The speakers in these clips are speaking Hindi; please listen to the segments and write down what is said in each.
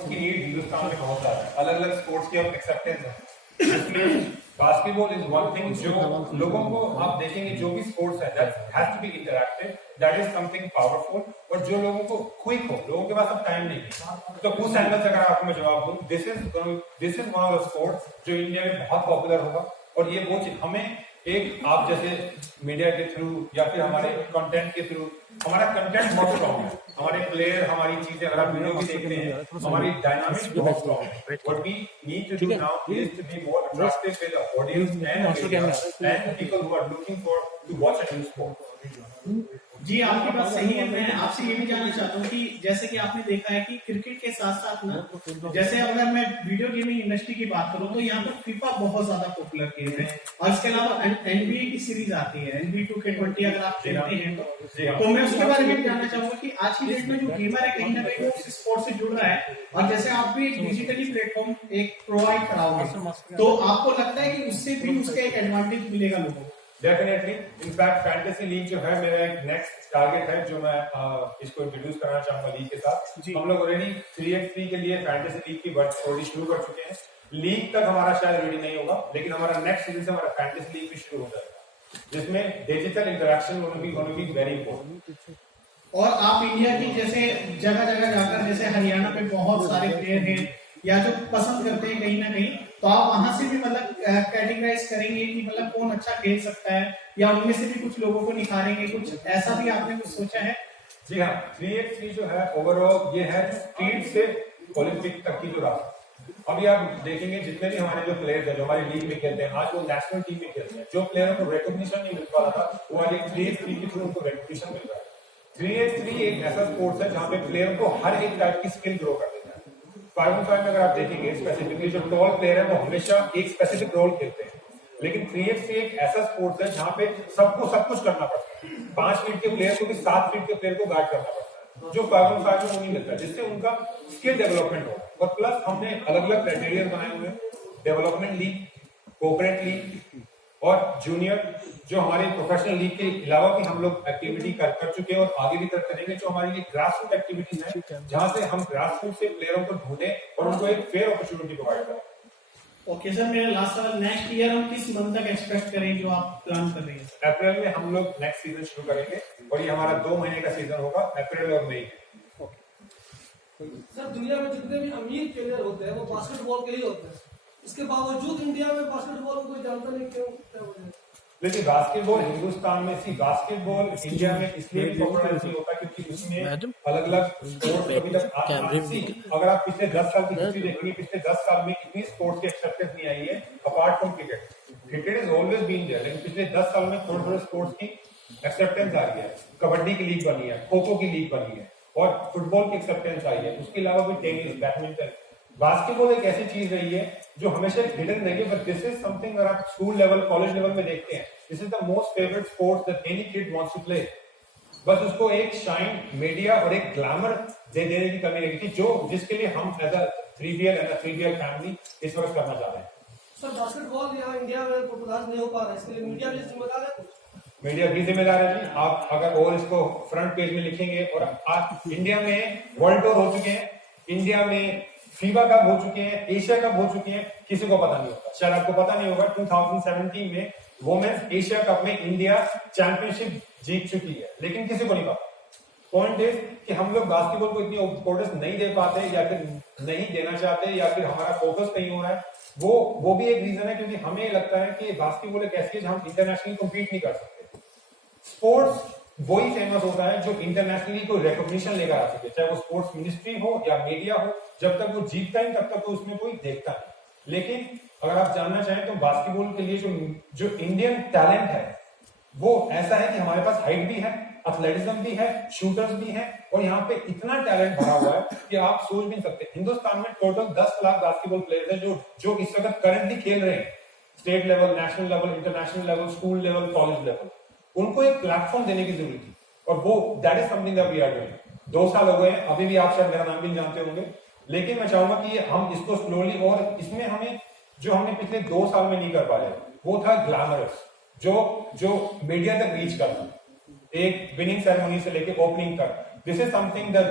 स्पोर्ट्स की नीड हिंदुस्तान में बहुत ज्यादा है, अलग अलग स्पोर्ट्स की अब एक्सेप्टेंस है, जिसमें बास्केटबॉल इज वन थिंग जो लोगों को आप देखेंगे जो भी स्पोर्ट्स है that has to be interactive, that is something powerful, और जो लोगों को क्विक हो, लोगों के पास अब टाइम नहीं है, तो उस एंगल से अगर आपको मैं जवाब दूं, this is one of the sports जो इंडिया में बहुत पॉपुलर होगा। और ये वो चीज हमें एक आप जैसे मीडिया के थ्रू या फिर हमारे कंटेंट के थ्रू, हमारा कंटेंट बहुत स्ट्रॉन्ग है, हमारे प्लेयर, हमारी चीजें, अगर आप वीडियो भी देखते हैं, हमारी डायनामिक्स बहुत स्ट्रॉन्ग है। What we need to do now is to be more attractive with the audience and people who are looking for to watch a new sport. जी, आपकी बात सही है। मैं आपसे ये भी जानना चाहता हूँ कि जैसे कि आपने देखा है कि क्रिकेट के साथ साथ ना, जैसे अगर मैं वीडियो गेमिंग इंडस्ट्री की बात करूँ तो यहाँ पर फीफा बहुत ज्यादा पॉपुलर गेम है, और इसके अलावा एनबीए की सीरीज आती है, NBA 2K20 अगर आप खेलते हैं तो मैं उसके बारे में जानना चाहूंगा कि आज की डेट में जो गेमर है कहीं ना कहीं वो उस स्पोर्ट से जुड़ रहा है, और जैसे आप भी डिजिटली प्लेटफॉर्म एक प्रोवाइड कराओगे तो आपको लगता है कि उससे भी उसका एक एडवांटेज मिलेगा लोगों को? डेफिनेटली, इनफैक्ट फैंटेसी लीग जो है मेरा एक नेक्स्ट टारगेट है जो मैं इसको इंट्रोड्यूस करना चाहूंगा लीग के साथ। हम लोग ऑलरेडी 3x3 के लिए फैंटेसी लीग की वर्क ऑलरेडी शुरू कर चुके हैं। लीग तक हमारा शायद रेडी नहीं होगा, लेकिन हमारा नेक्स्ट सीजन से हमारा फैंटेसी लीग भी शुरू हो जाएगा, जिसमें digital interaction gonna be very important. और आप इंडिया की जैसे जगह जगह जाकर, जैसे हरियाणा में बहुत सारे प्लेयर हैं या जो पसंद करते हैं कहीं ना कहीं, तो आप वहां से भी मतलब कैटेगराइज करेंगे कि मतलब कौन अच्छा खेल सकता है, या उनमें से भी कुछ लोगों को निखारेंगे, कुछ ऐसा भी आपने कुछ सोचा है? जी हाँ, 3x3 जो है ओवरऑल ये है स्ट्रीट से ओलंपिक तक की जो रास्ता। अभी आप देखेंगे जितने भी हमारे जो प्लेयर्स हैं जो हमारी लीग में खेलते हैं, आज वो नेशनल टीम में खेलते हैं, जो प्लेयरों को रिकॉग्निशन नहीं मिल पा रहा था वो आज 3x3 के थ्रू उनको रिकॉग्निशन मिल रहा है। 3x3 एक ऐसा स्पोर्ट्स है जहाँ पे प्लेयर को हर एक टाइप की स्किल ग्रो कर देता है। 5on5 में अगर आप देखेंगे स्पेसिफिकली जो टॉल प्लेयर है वो हमेशा एक स्पेसिफिक रोल खेलते हैं, लेकिन 3x3 एक ऐसा स्पोर्ट्स है जहाँ पे सबको सब कुछ करना पड़ता है। 5 फीट के प्लेयर को भी 7 फीट के प्लेयर को गार्ड करना पड़ता है, जो 5on5 में नहीं मिलता है, जिससे उनका स्किल डेवलपमेंट हो। और प्लस हमने अलग अलग क्राइटेरिया बनाए हुए हैं, डेवलपमेंट लीग, कोऑपरेट लीग और जूनियर, जो हमारे प्रोफेशनल लीग के अलावा भी हम लोग एक्टिविटी कर चुके हैं और आगे भी करेंगे, जो हमारी ये ग्रास रूट एक्टिविटीज है, जहां से हम ग्रास रूट से प्लेयरों को ढूंढे और उनको एक फेयर अपॉर्चुनिटी प्रोवाइड करें। ओके सर, मेरा लास्ट सवाल, नेक्स्ट ईयर हम किस मंथ तक एक्सपेक्ट करें जो आप प्लान कर रहे हैं? अप्रैल में हम लोग नेक्स्ट सीजन शुरू करेंगे और ये हमारा 2 महीने का सीजन होगा, अप्रैल और मई। सर, दुनिया में जितने भी अमीर प्लेयर होते हैं वो बास्केटबॉल के ही होते हैं, इसके बावजूद इंडिया में बास्केटबॉल को कोई जानता नहीं, क्यों, क्या वजह है? लेकिन बास्केटबॉल हिंदुस्तान में बास्केटबॉल इंडिया में इसलिए पॉपुलर नहीं होता क्योंकि उसमें अलग अलग स्पोर्ट्स अभी तक अगर आप पिछले 10 साल की हिस्ट्री देखेंगे, पिछले 10 साल में इतनी स्पोर्ट्स की एक्सेप्टेंस नहीं आई है apart from cricket. Cricket is always been there, लेकिन पिछले 10 साल में थोड़े स्पोर्ट्स की एक्सेप्टेंस आ रही है। कबड्डी की लीग बनी है, खो खो की लीग बनी है और फुटबॉल की एक्सेप्टेंस आई है। उसके अलावा भी टेनिस, बैडमिंटन, बास्केटबॉल एक ऐसी चीज रही है जो हमेशा हिडन रही है, बट दिस इज समथिंग अगर आप स्कूल लेवल, कॉलेज लेवल में देखते हैं, this is the most favourite sports that any kid wants to play. बस उसको एक शाइन, मीडिया और एक ग्लैमर दे देने की कमी रही थी, जो जिसके लिए हम एज अ 3BL फैमिली इस वक्त करना चाह रहे हैं। सर, बास्केटबॉल यहाँ इंडिया में पॉपुलर नहीं हो पा रहा है, इसके लिए मीडिया भी जिम्मेदार है? मीडिया भी जिम्मेदार है जी। आप अगर और इसको फ्रंट पेज में लिखेंगे, और आज इंडिया में वर्ल्ड टूर हो चुके हैं, इंडिया में फीफा कप हो चुके हैं, एशिया कप हो चुके हैं, किसी को पता नहीं होता। शायद आपको पता नहीं होगा 2017 में वोमेन्स एशिया कप में इंडिया चैंपियनशिप जीत चुकी है, लेकिन किसी को नहीं पता। पॉइंट इज कि हम लोग बास्केटबॉल को इतनी इम्पोर्टेंस नहीं दे पाते, या फिर नहीं देना चाहते, या फिर हमारा फोकस कहीं हो रहा है। वो भी एक रीजन है, क्योंकि हमें लगता है कि बास्केटबॉल एक ऐसी है जहां हम इंटरनेशनली कम्पीट नहीं कर सकते। स्पोर्ट्स वही फेमस होता है जो इंटरनेशनली कोई रिकॉग्निशन लेकर आ सके, चाहे वो स्पोर्ट्स मिनिस्ट्री हो या मीडिया हो। जब तक वो जीतता है तब तक तो उसमें कोई देखता नहीं। लेकिन अगर आप जानना चाहें तो बास्केटबॉल के लिए जो इंडियन टैलेंट है वो ऐसा है कि हमारे पास हाइट भी है, एथलेटिज्म भी है, शूटर्स भी हैं, और यहाँ पे इतना टैलेंट भरा हुआ है कि आप सोच भी नहीं सकते। हिंदुस्तान में टोटल 10 लाख बास्केटबॉल प्लेयर्स हैं जो इस वक्त करंटली खेल रहे हैं, state level, national level, international level, school level, college level. उनको एक प्लेटफॉर्म देने की जरूरत थी, और वो that is something that we are doing. 2 साल हो गए हैं, अभी भी आप शायद मेरा नाम भी जानते होंगे, लेकिन मैं चाहूंगा कि हम इसको स्लोली, और इसमें हमें जो हमने पिछले 2 साल में नहीं कर पाए वो था ग्लैमरस, जो मीडिया तक रीच करना, एक विनिंग सेरेमनी से लेके ओपनिंग तक, this is something that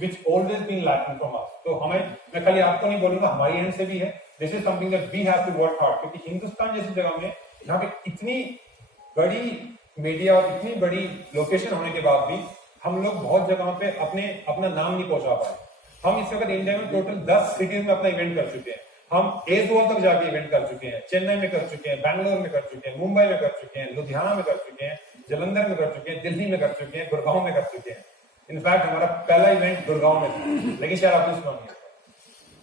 which always been lacking from us. तो हमें, मैं खाली आपको नहीं बोलूंगा, हमारी एंड से भी है. This is something that we have to work hard, क्योंकि हिंदुस्तान जैसी जगह में यहाँ पे इतनी बड़ी मीडिया और इतनी बड़ी लोकेशन होने के बाद भी हम लोग बहुत जगहों पे अपना नाम नहीं पहुंचा पाए. हम इस वक्त इंडिया में टोटल 10 सिटीज में अपना इवेंट कर चुके हैं. हम एजोल तक जाके इवेंट कर चुके हैं, चेन्नई में कर चुके हैं, बैंगलोर में कर चुके हैं, मुंबई में कर चुके हैं, लुधियाना में कर चुके हैं, जलंधर में कर चुके हैं, दिल्ली में कर चुके हैं, गुड़गांव में कर चुके हैं. इनफैक्ट हमारा पहला इवेंट गुड़गांव में था, लेकिन शायद आपने सुना नहीं.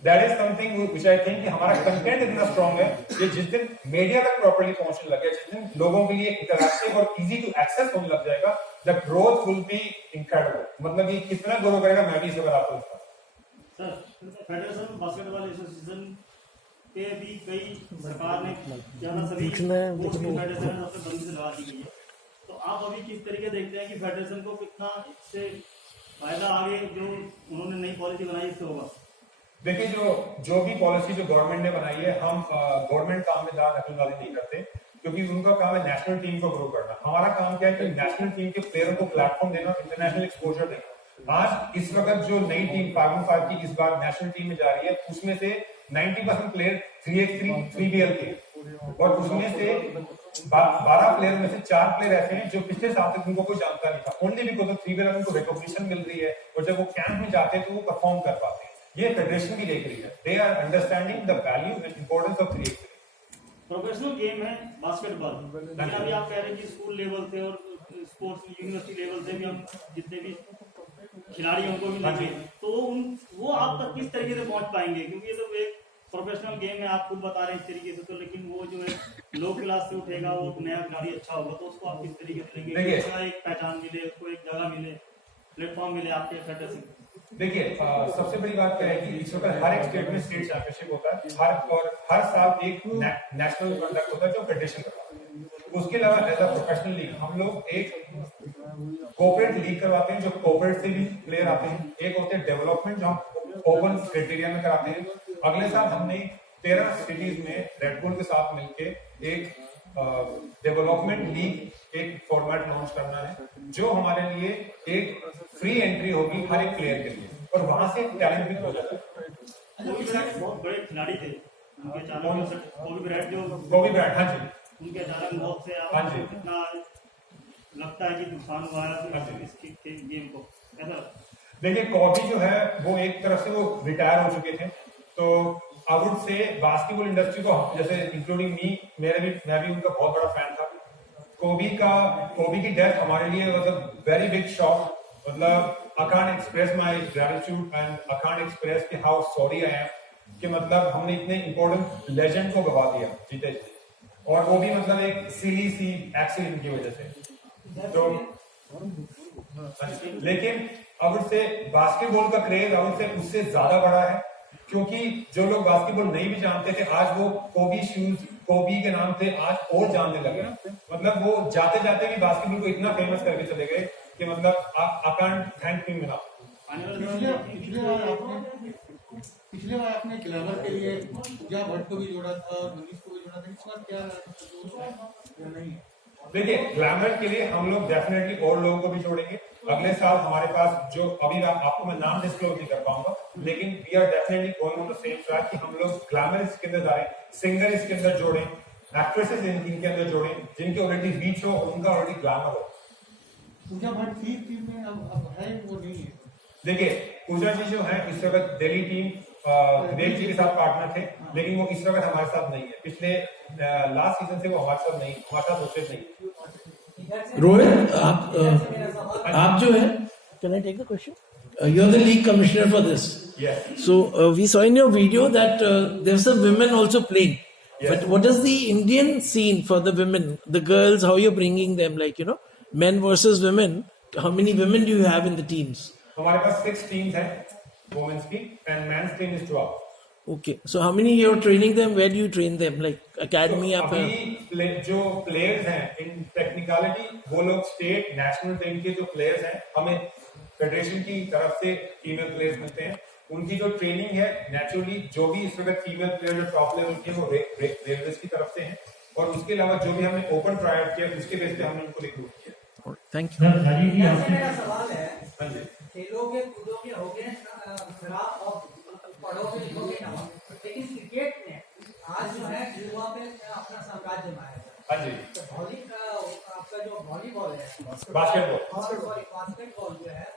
That is something which I think कि हमारा कंटेंट इतना स्ट्रॉन्ग है कि जिस दिन मीडिया तक प्रॉपर्ली पहुंचने लगे, जिस दिन लोगों के लिए इंटरैक्टिव और इजी टू एक्सेस होने लग जाएगा, the growth will be incredible. मतलब ये कितना ग्रो करेगा मैं भी इसे बता सकता हूं. सर, फेडरेशन बास्केटबॉल एसोसिएशन के भी कई सरकार ने ज्यादा सभी फेडरेशन अपने बंदी से लगा दी गई है. तो आप अभी किस तरीके देखते हैं कि फेडरेशन को कितना इससे फायदा आगे जो उन्होंने नई पॉलिसी बनाई इससे होगा? देखिए, जो भी पॉलिसी जो गवर्नमेंट ने बनाई है, हम गवर्नमेंट काम में ज्यादा दखलंदाजी नहीं करते, क्योंकि उनका काम है नेशनल टीम को ग्रो करना. हमारा काम क्या है कि नेशनल टीम के प्लेयरों को प्लेटफॉर्म देना, इंटरनेशनल एक्सपोजर देना. आज इस वक्त जो नई टीम 5-on-5 की इस बार नेशनल टीम में जा रही है, उसमें से 90% प्लेयर 3x3 3BL के, और उसमें से 12 प्लेयर में से 4 प्लेयर ऐसे हैं जो पिछले साल तक उनको कोई जानता नहीं था. ओनली बिकॉज ऑफ 3BL उनको रिकॉग्निशन मिल रही है, और जब वो कैंप में जाते हैं तो वो परफॉर्म कर पाते हैं. ये फेडरेशन भी देख रही है. They are understanding the value and importance of 3x3. Professional game है बास्केटबॉल, लेकिन अभी आप कह रहे हैं कि स्कूल लेवल से और स्पोर्ट्स यूनिवर्सिटी लेवल से भी हम जितने भी खिलाड़ी उनको भी लेंगे, तो वो आप तक किस तरीके से पहुंच पाएंगे? क्योंकि ये तो एक प्रोफेशनल गेम है, आप खुद बता रहे हैं इस तरीके से, तो लेकिन वो जो है लो क्लास से उठेगा, वो नया खिलाड़ी अच्छा होगा, तो उसको आप किस तरीके से लेंगे? उसका एक पहचान मिले, उसको एक जगह मिले, प्लेटफॉर्म मिले आपके फेडरेशन. देखिए, सबसे बड़ी बात क्या है कि इस वक्त हर एक स्टेट में स्टेट चैंपियनशिप होता है, हर साल एक नेशनल कंडक्ट होता है जो फेडरेशन करता है. उसके अलावा एज अ प्रोफेशनल लीग हम लोग एक कोऑपरेट लीग करवाते हैं, जो कोऑपरेट से भी प्लेयर आते हैं. एक होते हैं डेवलपमेंट, जो हम ओपन क्राइटेरिया में कराते हैं. अगले साल हमने 13 सिटीज में रेडबुल के साथ मिलके एक डेवलपमेंट लीग एक फॉर्मेट लॉन्च करना है, जो हमारे लिए एक फ्री एंट्री होगी हर एक प्लेयर के लिए, और वहां से टैलेंट भी हो जाता है. कोबी ब्रायंट बहुत बड़े खिलाड़ी थे, उनके अचानक कोबी ब्रायंट, हाँ जी, उनके अचानक मौत से हाँ जी, कितना लगता है कि नुकसान हुआ है इसके गेम को? ऐसा देखिए, कॉबी जो है वो एक तरफ से वो रिटायर हो चुके थे, तो I would say basketball industry को, जैसे इंक्लूडिंग मी, मैं भी उनका बहुत बड़ा फैन था. कोबी की डेथ हमारे लिए was a very big shock. मतलब I can't express my gratitude and I can't express कि हाउ सॉरी आई एम कि मतलब हमने इतने इंपॉर्टेंट लेजेंड को गवा दिया जीते, और वो भी मतलब एक सिली सी एक्सीडेंट की वजह से. तो लेकिन अब से बास्केटबॉल का क्रेज अब से उससे ज्यादा बड़ा है, क्योंकि जो लोग बास्केटबॉल नहीं भी जानते थे, आज वो कोबी के नाम से आज और जानने लगे. मतलब वो जाते जाते भी बास्केटबॉल को इतना फेमस करके चले गए कि मतलब I can't thank him enough. पिछले बार आपने ग्लैमर के लिए पूजा भट्ट को भी जोड़ा था और मनीष को भी जोड़ा था, इस बार क्या नहीं है? देखिए, ग्लैमर के लिए हम लोग डेफिनेटली और लोगों को भी जोड़ेंगे. अगले साल हमारे पास जो अभी आपको मैं नाम डिस्क्लोज नहीं कर पाऊंगा, लेकिन we are definitely going on the same track कि हम लोग ग्लैमर इसके अंदर डालें, सिंगर इसके अंदर जोड़ें, एक्ट्रेसेस इनके अंदर जोड़ें, जिनके ऑलरेडी रीच हो, उनका ऑलरेडी ग्लैमर हो. पूजा भट्ट थी टीम में, अब है वो नहीं है. देखिए, पूजा जी जो है इस वक्त दिल्ली टीम विवेक जी के साथ पार्टनर थे, लेकिन वो इस वक्त हमारे साथ नहीं है. पिछले लास्ट सीजन से वो हमारे साथ उपस्थित नहीं. रोहित, आप जो है, can I take the question? You're the league commissioner for this. Yes. So we saw in your video that there's some women also playing. Yes. But what is the Indian scene for the women, the girls? How you're bringing them, like men versus women? How many women do you have in the teams? हमारे पास 6 टीम्स हैं वुमेन्स की, and men's team is 12. Okay. So how many you're training them? Where do you train them? Like academy? So, अभी जो प्लेयर्स हैं इन टेक्निकलिटी, वो लोग स्टेट नेशनल टीम के जो प्लेयर्स हैं, हमें फेडरेशन की तरफ से फीमेल प्लेयर्स मिलते हैं. उनकी जो ट्रेनिंग है, नेचुरली जो भी इस वक्त फीमेल प्लेयर जो टॉप लेवल के, वो रेलवेज की तरफ से हैं, और उसके अलावा जो भी हमने ओपन ट्रायल किया, उसके बेस पे हमने उनको रिक्रूट किया. Thank you. मेरा सवाल है खेलोगे कूदोगे होगे खराब और पढ़ोगे लिखोगे ना हो, लेकिन क्रिकेट में आज जो है युवा पे अपना साम्राज्य बनाया हाँ जी, तो आपका जो वॉलीबॉल है बास्केटबॉल जो है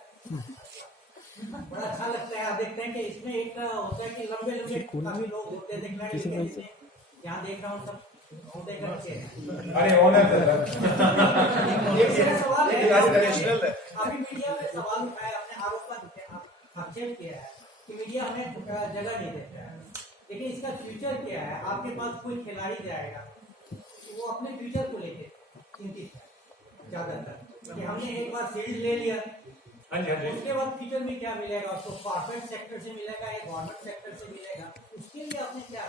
बड़ा अच्छा लगता है। आप देखते हैं कि इसमें एक होता है कि लंबे लंबे काफी लोग होते हैं, देखना है कि यहाँ देख रहा हूँ सब होते करके। अरे ऑनर मेरा सवाल है, अभी मीडिया में सवाल उठाया, आपने आरोप आक्षेप किया है कि मीडिया हमें जगह नहीं देता है, लेकिन इसका फ्यूचर क्या है? आपके पास कोई खिलाड़ी जाएगा वो अपने फ्यूचर को लेके चिंतित है ज्यादातर कि हमने एक बार सीरीज ले लिया, हाँ जी, हाँ जी, उसके बाद फ्यूचर में क्या मिलेगा उसको? कॉर्पोरेट सेक्टर से मिलेगा या गवर्नमेंट सेक्टर से मिलेगा? उसके लिए आपने क्या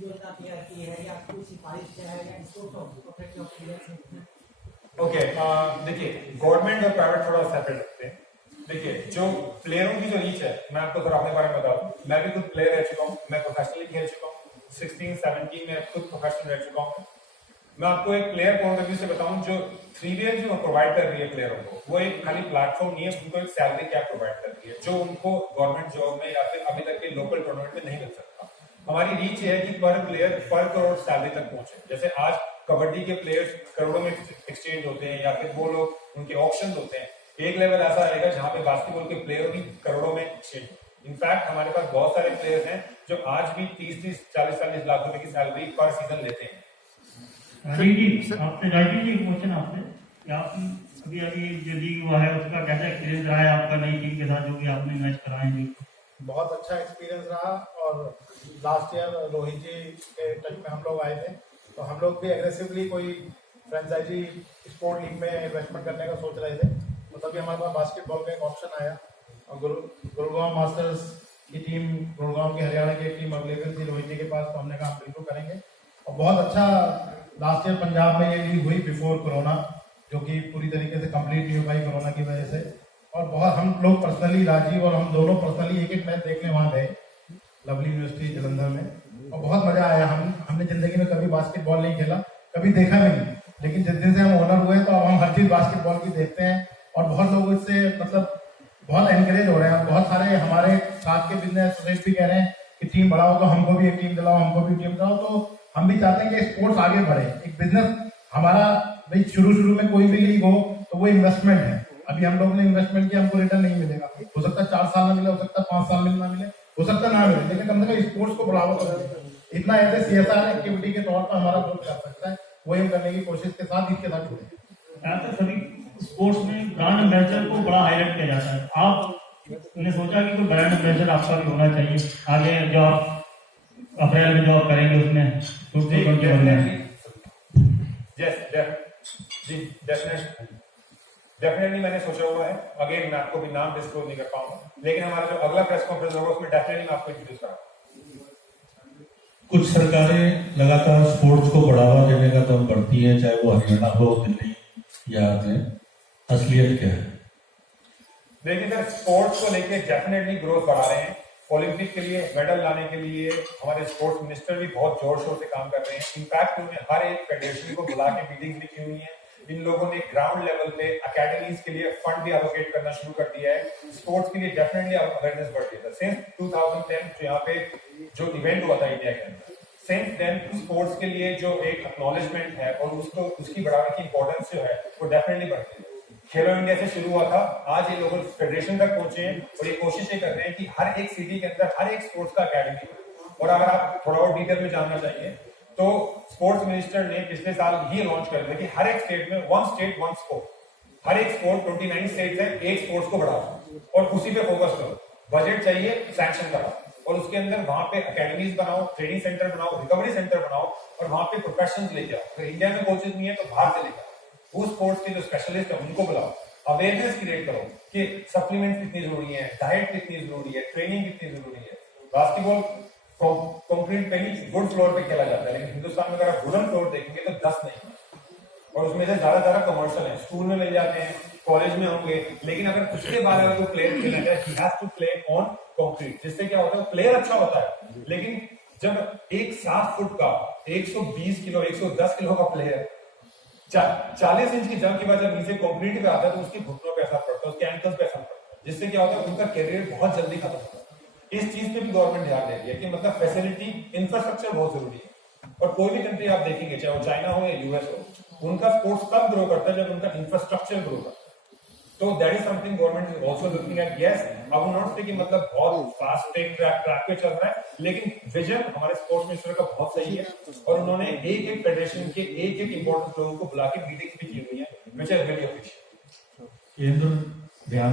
योजना तैयार की है या कोई सिफारिश क्या है या इसको ओके। देखिए, गवर्नमेंट और प्राइवेट थोड़ा सेपरेट रखते हैं। देखिए, जो प्लेयरों की जो रीच है, मैं आपको थोड़ा अपने बारे में बता दूं, मैं भी खुद प्लेयर रह चुका हूँ, मैं प्रोफेशनली खेल चुका हूँ, 16-17 में खुद प्रोफेशनल रह चुका हूँ। मैं आपको एक प्लेयर पॉइंट ऑफ व्यू से बताऊं, जो 3BL जो प्रोवाइड कर रही है प्लेयरों को, वो एक खाली प्लेटफॉर्म नहीं है, उनको एक सैलरी कैप प्रोवाइड कर रही है जो उनको गवर्नमेंट जॉब में या फिर अभी तक के लोकल टूर्नामेंट में नहीं मिल सकता। हमारी रीच है कि पर प्लेयर पर करोड़ सैलरी तक पहुंचे। जैसे आज कबड्डी के प्लेयर्स करोड़ों में एक्सचेंज होते हैं, या फिर वो लोग उनके ऑप्शन होते हैं, एक लेवल ऐसा आएगा जहां पे बास्केटबॉल के प्लेयर भी करोड़ों में एक्सचेंज। इनफैक्ट हमारे पास बहुत सारे प्लेयर्स हैं जो आज भी 30-30, 40-40 लाख रुपए की सैलरी पर सीजन लेते हैं। राजीव जी, आपसे राजीव जी क्वेश्चन आपसे कि आप अभी अभी जो लीग हुआ है उसका कैसा एक्सपीरियंस रहा है आपका नई टीम के साथ जो कि आपने मैच कराए हैं? बहुत अच्छा एक्सपीरियंस रहा। और लास्ट ईयर रोहित जी के टच में हम लोग आए थे, तो हम लोग भी एग्रेसिवली कोई फ्रेंचाइजी स्पोर्ट लीग में इन्वेस्टमेंट करने का सोच रहे थे, तो तभी हमारे पास बास्केटबॉल का एक ऑप्शन आया। और गुरुग्राम मास्टर्स की टीम, गुरुग्राम की हरियाणा की एक टीम अवेलेबल थी रोहित जी के पास, तो हमने कहा बिल्कुल करेंगे। और बहुत अच्छा लास्ट ईयर पंजाब में ये लीग हुई बिफोर कोरोना, जो कि पूरी तरीके से कंप्लीट नहीं हो पाई कोरोना की वजह से। और बहुत हम लोग पर्सनली, राजीव और हम दोनों पर्सनली एक एक मैच देखने वहाँ गए लवली यूनिवर्सिटी जलंधर में, और बहुत मजा आया। हमने जिंदगी में कभी बास्केटबॉल नहीं खेला, कभी देखा भी नहीं, लेकिन जिस दिन से हम ओनर हुए तो अब हम हर चीज बास्केटबॉल की देखते हैं। और बहुत लोग इससे मतलब बहुत एनकरेज हो रहे हैं। बहुत सारे हमारे साथ के बिजनेस एसोसिएट भी कह रहे हैं कि टीम बढ़ाओ, तो हमको भी एक टीम दिलाओ, हमको भी टीम दिलाओ। तो हम भी चाहते हैं कि स्पोर्ट्स आगे बढ़े। एक बिजनेस हमारा भाई, शुरू में कोई भी लीग हो तो वो इन्वेस्टमेंट है। अभी हम लोग ने इन्वेस्टमेंट किया, हमको रिटर्न नहीं मिलेगा, हो सकता है 4 साल ना मिले, हो सकता है 5 साल में ना मिले, हो सकता ना मिले, लेकिन कम से कम स्पोर्ट्स को बढ़ावा तो इतना ऐसे CSR एक्टिविटी के तौर पर हमारा ग्रुप कर सकता है, वही हम करने की कोशिश के साथ इसके साथ जुड़े। सभी स्पोर्ट्स में ब्रांड एम्बेसडर को बड़ा हाईलाइट किया जाता है। आपने सोचा कि कोई ब्रांड एम्बेसडर आपका भी होना चाहिए आगे, जो आप अप्रैल में जो आप करेंगे उसमें जी डेफिनेटली मैंने सोचा हुआ है। अगेन मैं आपको भी नाम डिस्क्लोज नहीं कर पाऊंगा, लेकिन हमारा जो अगला प्रेस कॉन्फ्रेंस होगा उसमें डेफिनेटली मैं आपको इंट्रोड्यूस कराऊंगा। कुछ सरकारें लगातार स्पोर्ट्स को बढ़ावा देने का दम बढ़ती हैं, चाहे वो हरियाणा हो, दिल्ली या असलियत क्या है? देखिए सर, स्पोर्ट्स को लेके डेफिनेटली ग्रोथ बढ़ा रहे हैं। ओलंपिक के लिए मेडल लाने के लिए हमारे स्पोर्ट्स मिनिस्टर भी बहुत जोर शोर से काम कर रहे हैं। इनफैक्ट उन्होंने हर एक फेडरेशन को बुला के मीटिंग्स भी की हुई है। इन लोगों ने ग्राउंड लेवल पे अकेडमीज के लिए फंड भी एलोकेट करना शुरू कर दिया है। स्पोर्ट्स के लिए डेफिनेटली अवेयरनेस बढ़ गई है। सिंस 2010 यहाँ पे जो इवेंट हुआ था इंडिया के अंदर, सिंस देन स्पोर्ट्स के लिए जो एक एक्नॉलेजमेंट है और उसको उसकी बढ़ाने की इंपॉर्टेंस जो है वो डेफिनेटली बढ़ती है। खेलो इंडिया से शुरू हुआ था, आज ये लोग फेडरेशन तक पहुंचे हैं और ये कोशिश ये कर रहे हैं कि हर एक सिटी के अंदर हर एक स्पोर्ट्स का अकेडमी हो। और अगर आप थोड़ा और डिटेल में जानना चाहिए तो स्पोर्ट्स मिनिस्टर ने पिछले साल ये लॉन्च कर दिया कि हर एक स्टेट में 1 स्टेट 1 स्पोर्ट, हर एक स्पोर्ट 29 स्टेट्स है, एक स्पोर्ट्स को बढ़ाओ और उसी पे फोकस करो। बजट चाहिए, सैंक्शन कराओ और उसके अंदर वहां पे अकेडमीज बनाओ, ट्रेनिंग सेंटर बनाओ, रिकवरी सेंटर बनाओ और वहां पे प्रोफेशनल्स लेके आओ। अगर इंडिया में कोचेज नहीं है तो बाहर से लेकर आओ, वो स्पोर्ट्स के जो स्पेशलिस्ट है उनको बुलाओ, अवेयरनेस क्रिएट करो कि सप्लीमेंट कितनी जरूरी है, डाइट कितनी जरूरी है, ट्रेनिंग कितनी जरूरी है। बास्केटबॉल कंक्रीट पे ही वुड फ्लोर पे खेला जाता है, लेकिन हिंदुस्तान में अगर आप वुडन फ्लोर देखेंगे तो 10 नहीं, और उसमें से ज्यादा कमर्शियल है, स्कूल में मिल जाते हैं, कॉलेज में होंगे, लेकिन अगर उसके बाद अगर कोई प्लेयर खेलना चाहे he has to play on concrete, जिससे क्या होता है प्लेयर अच्छा होता है। लेकिन जब एक 7 फुट का 120 किलो 110 किलो का प्लेयर 40 इंच की जंप के बाद जब नीचे कंक्रीट पे आता है तो उसके घुटनों पे असर पड़ता है, उसके एंकल्स पे असर पड़ता है। जिससे क्या होता है उनका करियर बहुत जल्दी खत्म होता है। इस चीज पे भी गवर्नमेंट ध्यान दे रही है कि मतलब फैसिलिटी इंफ्रास्ट्रक्चर बहुत जरूरी है। और कोई भी कंट्री आप देखेंगे चाहे वो चाइना हो या यूएस हो, उनका स्पोर्ट्स तब ग्रो करता है जब उनका इंफ्रास्ट्रक्चर ग्रो करता है। तो that is something government is also looking at. Yes, I will not से कि मतलब बहुत फास्ट ट्रैक पे चल रहा है, लेकिन विजन हमारे स्पोर्ट्स मिनिस्टर का बहुत सही है और उन्होंने एक एक फेडरेशन के एक एक इंपॉर्टेंट लोगों को बुला के मीटिंग्स भी की हुई है, व्हिच आई रियली अप्रिशिएट। केंद्र ध्यान